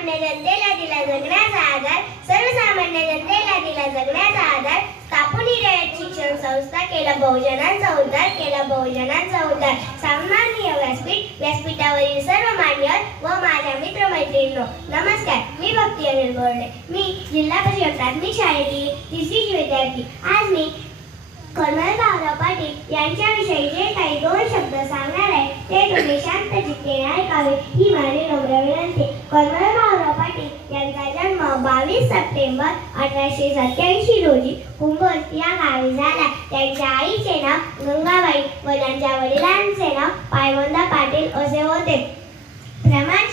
सर्वसामान्य जनतेला दिला जगण्याचा आधार, सर्वसामान्य जनतेला दिला जगण्याचा आधार, स्थापून रयत शिक्षण संस्था, केला बहुजनांचा उद्धार, केला बहुजनांचा उद्धार। सन्माननीय व्यासपीठ, व्यासपीठावरील सर्व मान्यवर व माझ्या मित्रमैत्रिणींनो नमस्कार। मी भक्ती अनिल बोर्डे, मी जिल्हा परिषद प्राथमिक शाळेतील 3री विद्यार्थी। आज मी कर्नल भाऊराव पाटील यांच्याविषयी जे काही 2 शब्द सांगणार आहे ते तुम्ही शांत चित्तेने ऐकावे ही माझी नम्र विनंती। कर्नल भाऊराव पाटील यांचा जन्म 22 सप्टेंबर 1887 रोजी कुंभोज या गावी झाला। त्यांच्या आईचे नाव गंगाबाई व त्यांच्या वडिलांचे नाव पायवंदा पाटील असे होते। प्रणाम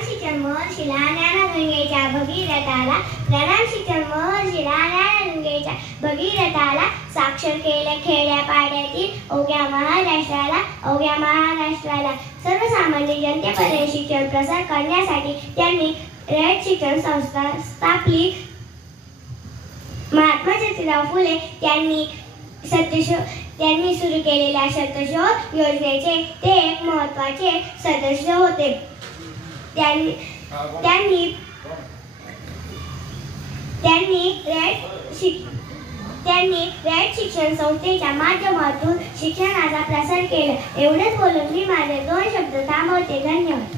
शिक्षण महर्षी लहान्याला गंगेच्या भगीरथाला, प्रणाम शिक्षण महर्षी लहान्याला गंगेच्या भगीरथाला, साक्षर केले खेड्या पाड्यातील अवघ्या महाराष्ट्राला, अवघ्या महाराष्ट्राला। सर्वसामान्य जनतेपर्यंत शिक्षण प्रसार करण्यासाठी त्यांनी रयत शिक्षण संस्था स्थापली। महात्मा ज्योतिराव फुले त्यांनी सुरू केलेल्या सत्यशोध योजनेचे ते एक महत्त्वाचे सदस्य होते। त्यांनी रयत शिक्षण संस्थेच्या माध्यमातून शिक्षणाचा प्रसार केला। एवढेच बोलून मी माझे 2 शब्द थांबवते। धन्यवाद।